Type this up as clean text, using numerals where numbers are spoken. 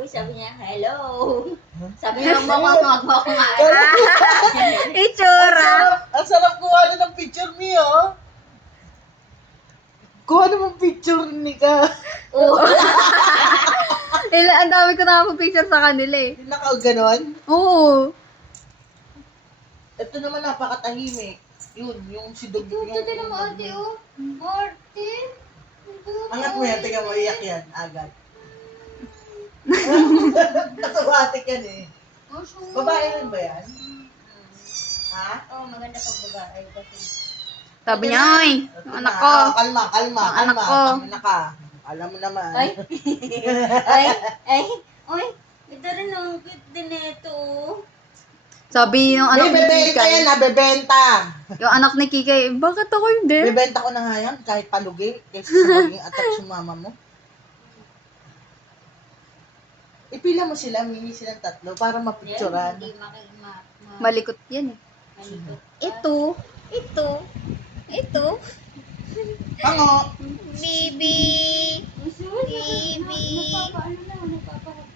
Uy, sabi niya, hello. Sabi niya, mo nga. Itsura. Ang sarap kuha na ng picture niyo. Kuha naman picture ni ka. Oo. Ang dami ko nakapag-picture sa kanila eh. Hindi na ganon. Oo. Ito naman napakatahimik. Yun, yung si Dog. Ito din ang ate, oh. Ate. Angat mo yan, tingnan mo, iyak yan, agad. Automatic yan eh. Babae rin ba yan? Ha? Oo, maganda pag babae kasi. Sabi niya, oy, yung anak ko. Kalma. Ang anak ko. Tama na ka. Alam mo naman. Ay. Uy, ito rin ang cute din ito. Sabi yung anak ni Bebenta Kikay. yan, bebenta. Yung anak ni Kikay, bakit ako hindi? Bebenta ko na nga yan, kahit palugi. Kasi sa maging attach yung mama mo. Ipila mo sila, mini silang tatlo para mapicturan. Hindi Malikot yan eh. malikot. Ito. Pango! Bibi. Baby. Nagpapaano na, nagpapaharap